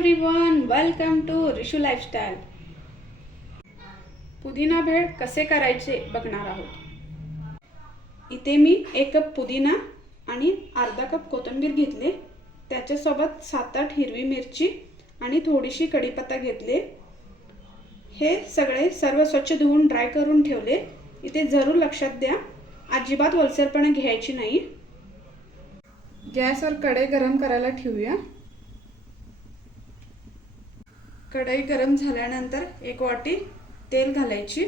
Everyone, welcome to Rishu lifestyle. पुदिना भेळ कसे करायचे बघणार आहोत। इथे मी 1 कप पुदिना आणि अर्धा कप कोथिंबीर घेतले। त्याच्यासोबत 7-8 हिरवी मिरची आणि थोडीशी कढीपत्ता घेतले। हे सगळे सर्व स्वच्छ धुवून ड्राय करून ठेवले। इथे जरूर लक्षात द्या, अजिबात ओलसरपणे घ्यायची नाही। गॅसवर कढई गरम करायला ठेवूया। कढई गरम झाल्यानंतर 1 वाटी तेल घालायची।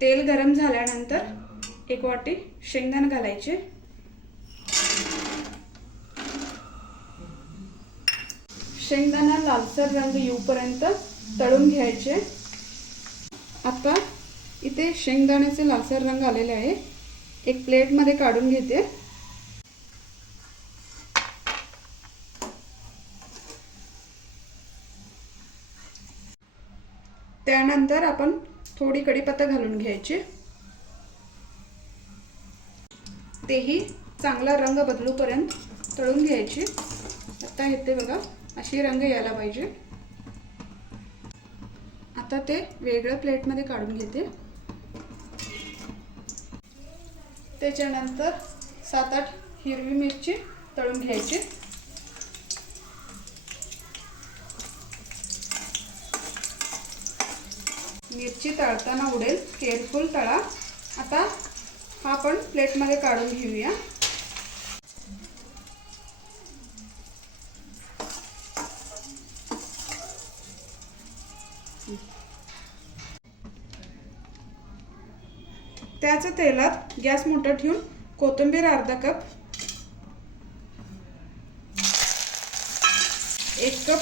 तेल गरम झाल्यानंतर 1 वाटी शेंगदाणे घालायचे। शेंगदाणा लालसर रंग येऊपर्यंत तळून घ्यायचे। आता इथे शेंगदाण्याचे लालसर रंग आलेले आहे। एक प्लेट मध्ये काढून घेते। त्यानंतर आपण थोडी कढीपत्ता घालून घ्यायची। तेही चांगला रंग बदलूपर्यंत तळून घ्यायची। आता इथे बघा अशी रंग यायला पाहिजे। आता ते वेगळ्या प्लेट मध्ये काढून घेते। त्याच्यानंतर 7-8 हिरवी मिरची तळून घ्यायची। मिरची तळताना उडेल, केअरफुल तळा। आता हा पण प्लेट मध्ये काढून घेऊया। त्याच तेलात गॅस मोठा ठेवून कोथिंबीर अर्धा कप, 1 कप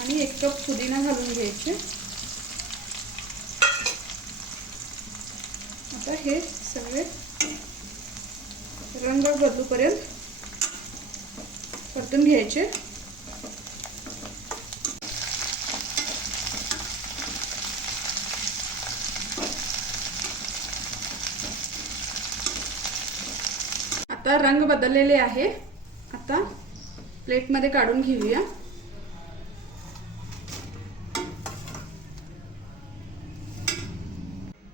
आणि 1 कप पुदिना घालून घ्यायचे। आता हे सगळे रंग बदलूपर्यंत परतून घ्यायचे। आता रंग बदललेले आहे। आता प्लेट मध्ये काढून घेऊया।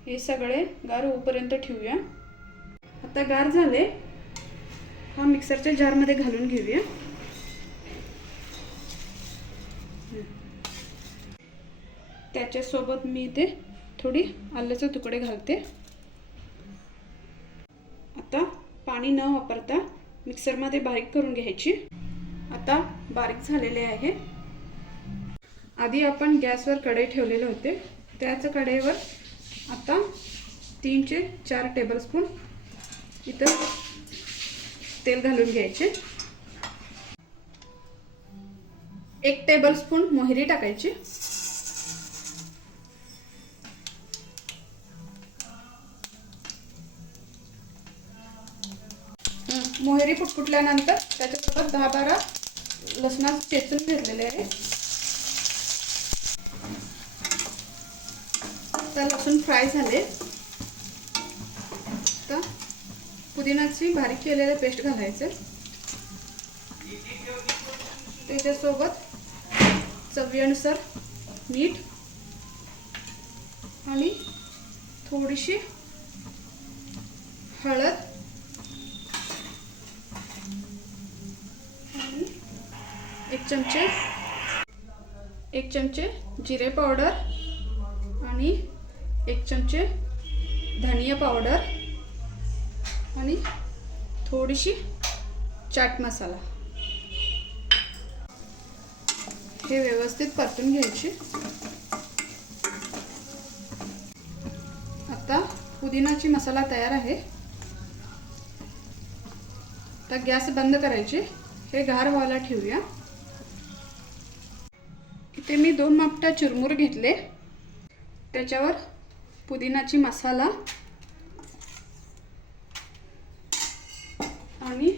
हे सगळे गार होईपर्यंत ठेवूया। आता गार झाले, हा मिक्सरच्या जार मध्ये घालून घेऊया। त्याच्या सोबत मी इथे थोडी आल्याचे तुकडे घालते। आता पाणी न वापरता मिक्सर मध्ये बारीक करून घ्यायची। आता बारीक झालेले आहे। आधी आपण गॅसवर कढई ठेवलेले होते, त्याच कढईवर आता 3 ते 4 टेबलस्पून इथं तेल घालून घ्यायचे। 1 टेबलस्पून मोहरी टाकायची। मोहरी फुटल्यानंतर त्याच्यासोबत 10-12 लसणाचे चेचून घेतलेले आहे। तर लसूण फ्राय झाले। तर पुदिनाची बारीक केलेले पेस्ट घालायचे। त्याच्यासोबत चवीनुसार मीठ आणि थोडीशी हळद आणि 1 चमचे जिरे पावडर आणि 1 चमचे धनिया पावडर आणि थोडीशी चाट मसाला हे व्यवस्थित परतून घ्यायचे। आता पुदिनाची मसाला तयार आहे। तर गॅस बंद करायचे। हे गार व्हायला ठेवूया। इथे मी 2 मापटा चिरमुरे घेतले। त्याच्यावर पुदिनाची मसाला आणि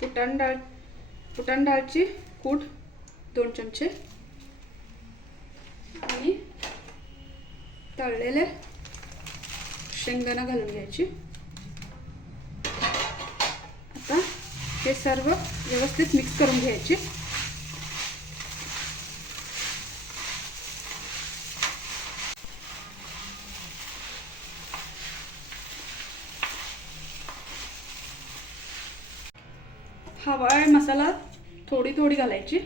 फुटाण डाळची कूट 2 चमचे आणि तळलेले शेंगदाणा घालून घ्यायची। आता हे सर्व व्यवस्थित मिक्स करून घ्यायचे। हवा आहे मसाला थोडी थोडी घालायची।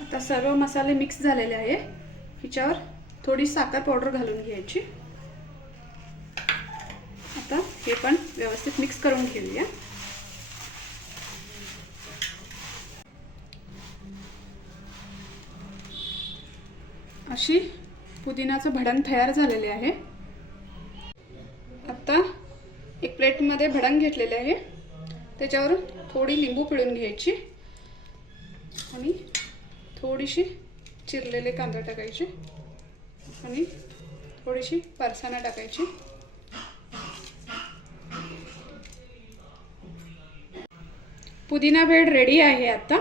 आता सर्व मसाले मिक्स झालेले आहे। हिच्यावर थोडी साखर पावडर घालून घ्यायची। आता हे पण व्यवस्थित मिक्स करून घेऊया। अशी पुदिनाचं भडंग तयार झालेले आहे। आता एक प्लेटमध्ये भडंग घेतलेले आहे, त्याच्यावर थोडी लिंबू पिळून घ्यायची आणि थोडीशी चिरलेले कांदा टाकायचे आणि थोडीशी फरसाणा टाकायची। पुदिना भेळ रेडी आहे। आता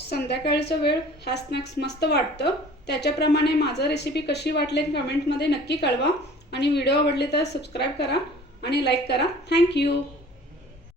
संध्याकाळचा वेळ हा स्नॅक्स मस्त वाटतं। त्याच्याप्रमाणे माझा रेसिपी कशी वाटली कमेंटमध्ये नक्की कळवा आणि व्हिडिओ आवडले तर सबस्क्राइब करा आणि लाईक करा। Thank you.